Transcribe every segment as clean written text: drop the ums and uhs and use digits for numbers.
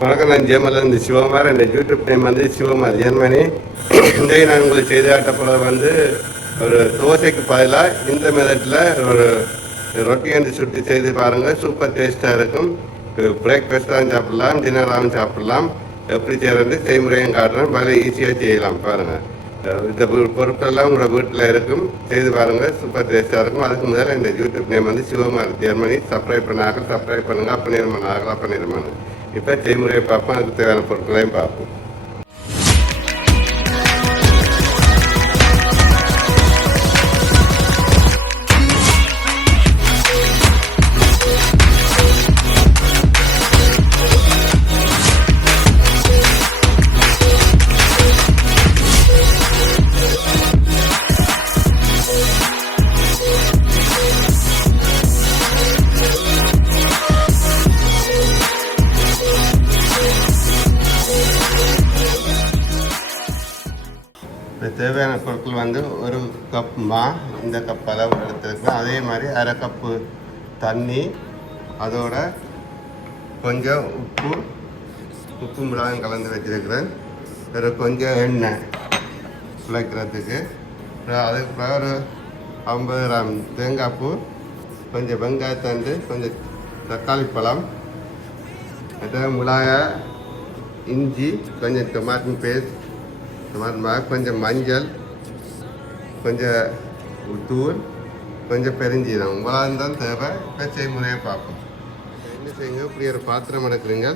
வணக்கம், நான் ஜெயமலன் சிவகுமார். இந்த யூடியூப் நேம் வந்து சிவகுமார் ஜெர்மனி. இன்றைக்கு நான் உங்களுக்கு செய்து காட்டப்போது வந்து ஒரு தோசைக்கு பதிலாக இந்த மெதட்டில் ஒரு ரொட்டி வந்து சுட்டி செய்து பாருங்கள். சூப்பர் டேஸ்ட்டாக இருக்கும். பிரேக்ஃபாஸ்ட்டாகவும் சாப்பிட்லாம், டின்னராகவும் சாப்பிட்லாம். எப்படி செய்கிறது செய்முறையும் காட்டுறேன். பல ஈஸியாக செய்யலாம் பாருங்கள். இந்த பொருட்கள்லாம் உங்களோட வீட்டில் இருக்கும். செய்து பாருங்கள், சூப்பர் டேஸ்ட்டாக இருக்கும். அதுக்கு முதல்ல இந்த யூடியூப் நேம் வந்து சிவகுமார் ஜெர்மனி. சப்ஸ்கிரைப் பண்ணாங்க, சப்ஸ்கிரைப் பண்ணுங்கள். அப்போ நேரம் ஆகலாம், அப்போ நேரமான இப்போ செய்முறையை பார்ப்போம். அதுக்கு தேவையான பொருட்களையும் பார்ப்போம். தேவையான பொருட்கள் வந்து ஒரு கப் மா, இந்த கப் அளவு எடுத்துருக்கேன். அதே மாதிரி அரை கப்பு தண்ணி, அதோட கொஞ்சம் உப்பு மிளகாயும் கலந்து வச்சுருக்கிறேன். ஒரு கொஞ்சம் எண்ணெய் குழைக்கிறதுக்கு, அதுக்கு ஒரு 50 கிராம் தேங்காய் பூ, கொஞ்சம் வெங்காயத்தண்டு, கொஞ்சம் தக்காளி பழம், மிளகாய், இஞ்சி, கொஞ்சம் டொமாட்டோ பேஸ்ட், கொஞ்சம் மஞ்சள், கொஞ்சம் தூள், கொஞ்சம் பெருஞ்சீரம். இவ்வளவு தான் தேவை. இப்போ செய்முறையை பார்ப்போம். என்ன செய்யுங்க, இப்படி ஒரு பாத்திரம் எடுக்கிறீங்க.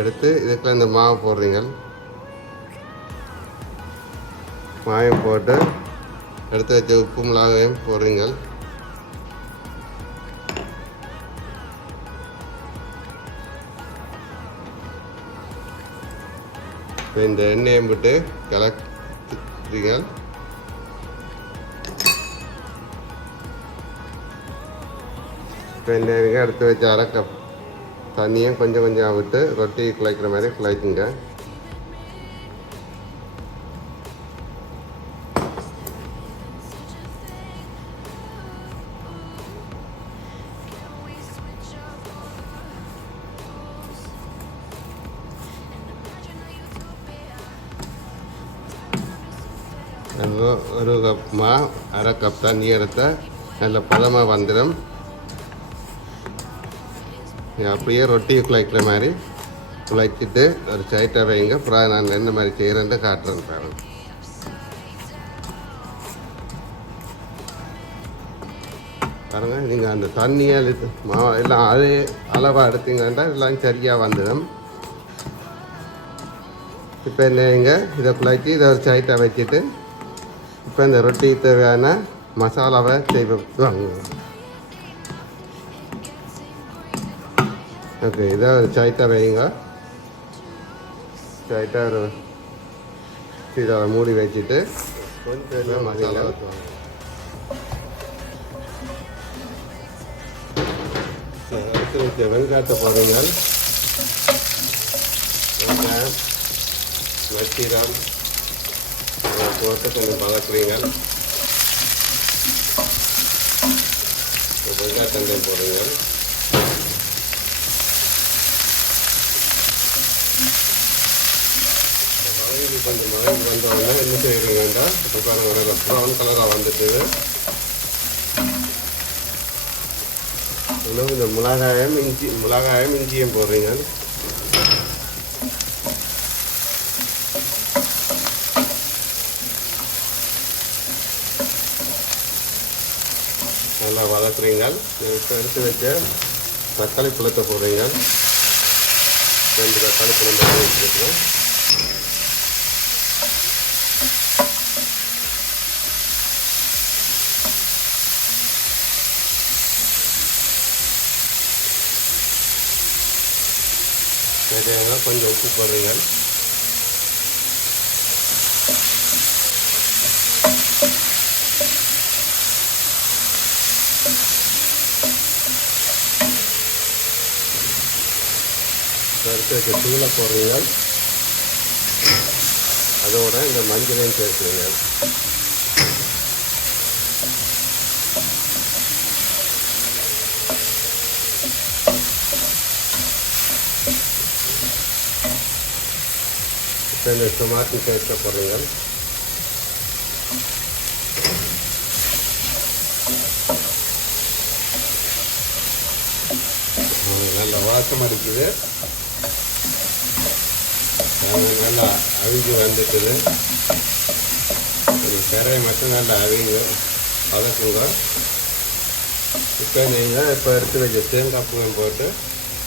எடுத்து இதுக்குள்ள இந்த மாவு போடுறீங்க. மாவையும் போட்டு எடுத்து வச்ச உப்பு மிளகாயும் போடுறீங்க. இந்த எண்ணெயை விட்டு கலக்குறீங்க. இப்போ இந்த எடுத்து வச்ச அரை கப் தண்ணியும் கொஞ்சம் கொஞ்சம் விட்டு ரொட்டி குழைக்கிற மாதிரி குழைக்குங்க. ஒரு கப் மா, அரை கப் தண்ணி எடுத்தால் நல்ல பதமாக வந்துடும். அப்படியே ரொட்டி குழைக்கிற மாதிரி குழைச்சிட்டு ஒரு சைட்டாக வைங்க. அப்புறம் நான் என்ன மாதிரி செய்கிறேன்ட்டு காட்டுறேன் பாருங்க. பாருங்கள், நீங்கள் அந்த தண்ணியை மாவு எல்லாம் அதே அளவாக எடுத்தீங்கன்னா எல்லாம் சரியாக வந்துடும். இப்போ என்னங்க, இதை குழைச்சி இதை ஒரு சைட்டாக வச்சுட்டு இப்போ இந்த ரொட்டி தேவையான மசாலாவை செய்வாங்க. ஓகே, இதை ஒரு சைட்டாக வைங்க. சைட்டாக ஒரு இதை மூடி வச்சுட்டு கொஞ்சம் மசாலா ஊற்றுவாங்க. அடுத்து வச்ச வெங்காயத்தை போடுறீங்க. வெங்காயம், நச்சீரம் போட்டு கொஞ்சம் வதக்குறீங்க. வெங்காயத்தண்டையும் போடுறீங்க. கொஞ்சம் வதங்கி வந்தோடனே என்ன செய்கிறீங்கன்னா, இப்போ பாருங்க ப்ரௌன் கலராக வந்துட்டு இன்னும் இந்த மிளகாயம் இஞ்சியும் போடுறீங்க. நல்லா வதக்குறீங்க. இப்போ எடுத்து வச்ச தக்காளி பழத்தை போடுறீங்க. 2 தக்காளி பழம் வச்சுருக்கோம். கொஞ்சம் உப்பு போடுறீங்க. எடுத்து வச்ச தூளை போடுறீங்க. அதோட இந்த மஞ்சளையும் சேர்க்குறீங்க. இந்த டொமாட்டோ சேர்க்க போடுறீங்க. நல்லா வாசம் அடிக்குது, நல்லா அவிஞ்சு வந்துட்டுது. கரையை மட்டும் நல்லா அவிங்க வதக்குங்க. இப்போ நீங்கள் இப்போ எடுத்து வச்ச தேங்காய் பூவும் போட்டு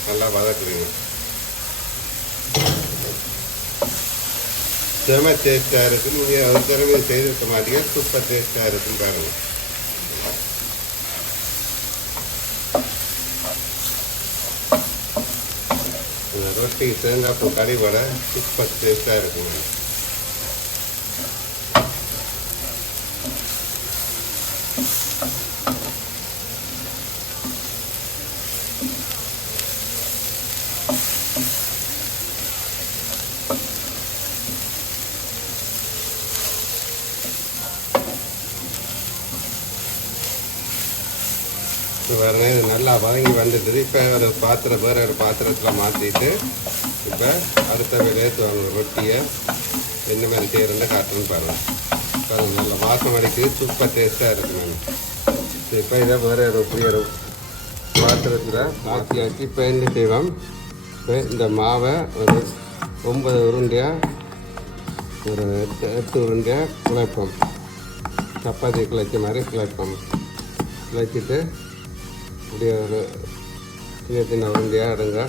நல்லா வதக்குறீங்க. செம டேஸ்ட்டாக இருக்குது. நீங்கள் ஒரு தடவை செய்திருக்க மாட்டீங்க, சூப்பர் டேஸ்ட்டாக இருக்குன்னு பாருங்கள். ரொட்டி தேங்காய் பூ கறி வடை சூப்பர் டேஸ்ட்டாக இருக்குங்க. பாருங்க, இது நல்லா வதங்கி வந்துட்டுது. இப்போ ஒரு பாத்திரம் வேறு ஒரு பாத்திரத்தில் மாற்றிட்டு இப்போ அடுத்த வேலையை ரொட்டியை என்ன மாதிரி செய்கிறேன்னு காட்டுன்னு பாருங்கள். பாருங்கள், நல்லா வாசம் அடிக்குது, சூப்பர் டேஸ்ட்டாக இருக்குங்க. இப்போ இதை வேறு ஒரு புதிய ஒரு பாத்திரத்தில் மாற்றியாச்சு. இப்போ என்ன செய்வோம், இப்போ இந்த மாவை ஒரு 9 உருண்டையாக ஒரு 8 உருண்டையாக குழைப்போம். சப்பாத்தி குழைச்ச மாதிரி குழைப்போம். குழைச்சிட்டு இப்படியே ஒரு சின்ன சின்ன உருண்டையாக எடுங்க.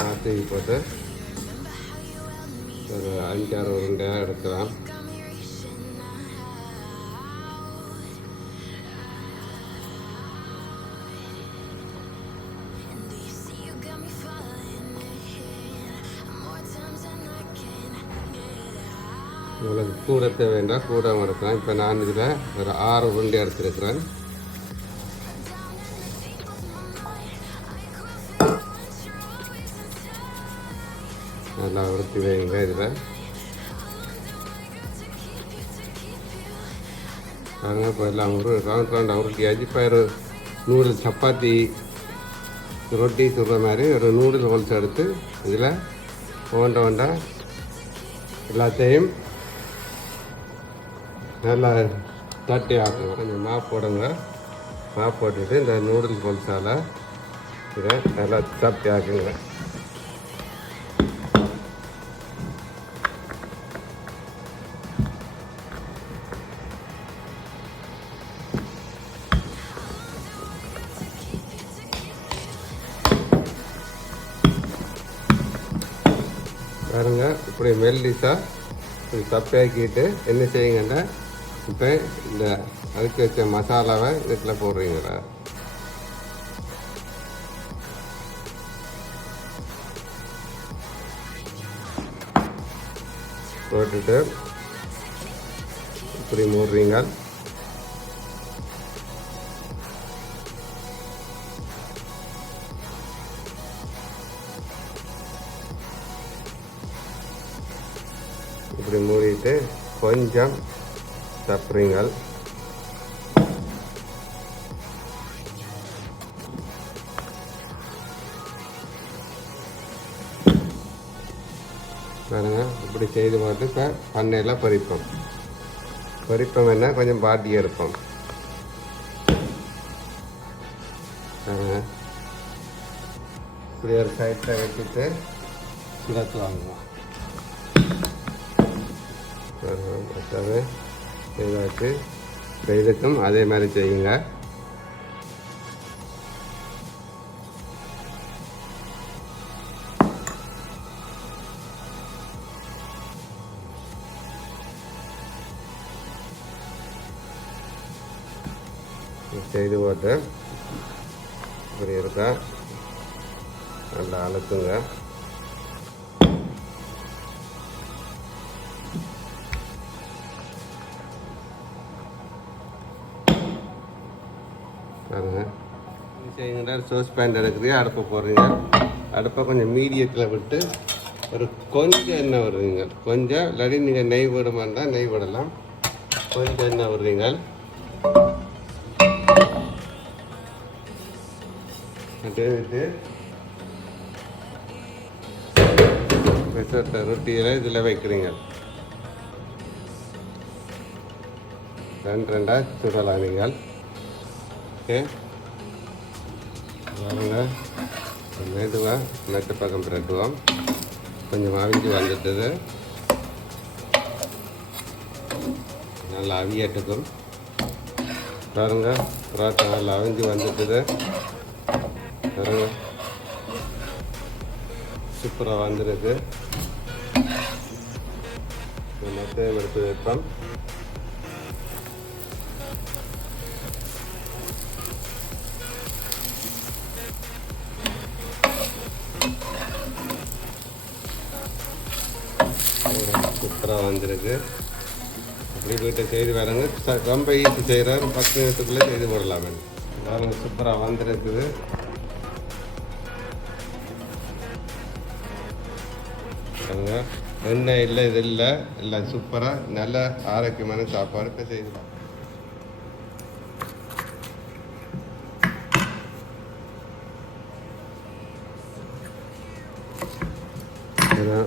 பார்த்து போட்டு ஒரு 5-6 உருண்டையாக எடுக்கலாம். உங்களுக்கு கூட தேவைன்னா கூட எடுக்கலாம். இப்போ நான் இதில் ஒரு 6 உருண்டை எடுத்துருக்கிறேன். நல்லா உருட்டி வைங்க. இதில் பாருங்க, இப்போ எல்லாம் ரவுண்ட் உருட்டியாச்சு. இப்போ ஒரு நூடுல்ஸ் சப்பாத்தி ரொட்டி சுடுற மாதிரி ஒரு நூடுல் ஹோல்ஸ் எடுத்து இதில் ஒண்டா எல்லாத்தையும் நல்லா தட்டி ஆக்குங்க. கொஞ்சம் மாவு போடுங்க. மாவு போட்டுட்டு இந்த நூடுல்ஸ் ஹோல்ஸால் இதை நல்லா தட்டி ஆக்குங்க. பாருங்க, இப்படி மெல்லிசாக தப்பாக்கிட்டு என்ன செய்யுங்கன்னா, இப்போ இந்த அதுக்கு வச்ச மசாலாவை இதில் போடுறீங்களா. போட்டுட்டு இப்படி மூடுறீங்க. இப்படி மூடிட்டு கொஞ்சம் தப்புறீங்க. பாருங்க, இப்படி செய்து பார்த்து இப்போ பண்ணையில் பறிப்போம். என்ன கொஞ்சம் பாட்டி எடுப்போம். இப்படி ஒரு சைட்டில் வச்சுட்டு கிடத்து வாங்குவோம். மற்றது செய்தாச்சு. இதுக்கும் அதே மாதிரி செய்யுங்க. செய்து போட்டு இப்படி இருக்கா நல்லா அழுத்துங்க. பாருங்க, செய்யுங்க. சோஸ் பேன் எடுக்கிறீங்க, அடுப்பை போடுறீங்க. அடுப்பை கொஞ்சம் மீடியத்தில் விட்டு ஒரு கொஞ்சம் எண்ணெய் விடுறீங்க. கொஞ்சம் இல்லாட்டி நீங்கள் நெய் விட மாட்டால் நெய் விடலாம். கொஞ்சம் எண்ணெய் விடுறீங்க. விட்டு பெசட்ட ரொட்டியில் இதில் வைக்கிறீங்க. ரெண்டாக சுடலாம் நீங்கள். ஓகே, பாருங்க, மெதுவாக மெட்ட பக்கம் பிரட்டுவோம். கொஞ்சம் அவிஞ்சு வந்துட்டது, நல்லா அவியட்டுக்கும். பாருங்க, புரோட்டா நல்லா அவிஞ்சு வந்துட்டுது. பாருங்க, சூப்பராக வந்துருக்கு. மொத்தம் எடுத்து வைப்போம். சூப்பராக வந்திருக்கு. அப்படி வீட்டை செய்து வரங்க. ரொம்ப ஈஸி செய்கிறார், 10 நிமிஷத்துக்குள்ளே செய்து போடலாம். பாருங்க, சூப்பராக வந்திருக்குது. பாருங்க, எண்ணெய் இல்லை, இது இல்லை, எல்லாம் சூப்பராக நல்ல ஆரோக்கியமான சாப்பாடு இப்போ செய்யலாம்.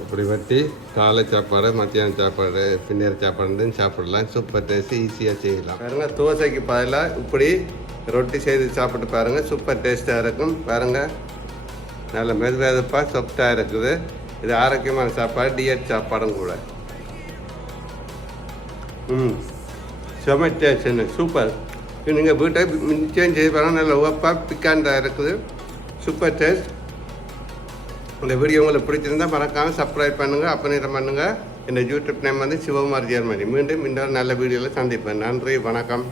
இப்படி வட்டி காலை சாப்பாடு, மத்தியானம் சாப்பாடு, பின்னர் சாப்பாடு சாப்பிடலாம். சூப்பர் டேஸ்ட்டு, ஈஸியாக செய்யலாம். பாருங்கள், தோசைக்கு பதிலாக இப்படி ரொட்டி செய்து சாப்பிட்டு பாருங்கள். சூப்பர் டேஸ்ட்டாக இருக்கும். பாருங்கள், நல்ல மெதுவாக சாஃப்டாக இருக்குது. இது ஆரோக்கியமான சாப்பாடு, டியட் சாப்பாடும் கூட. செம டேஸ்ட், சூப்பர். நீங்கள் வீட்டை நிச்சயம் செய்து பாருங்கள். நல்ல உவப்பாக பிக்காண்டாக இருக்குது. Super taste. இந்த வீடியோ உங்களுக்கு பிடிச்சிருந்தால் மறக்காமல் சப்ஸ்கிரைப் பண்ணுங்கள், அப்பனேரம் பண்ணுங்கள். இந்த யூடியூப் நேம் வந்து சிவகுமார் ஜெர்மனி. மீண்டும் இன்னொரு நல்ல வீடியோவில் சந்திப்பேன். நன்றி, வணக்கம்.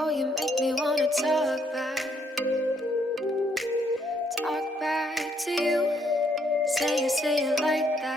Oh, you make me wanna talk back to you. Say it like that.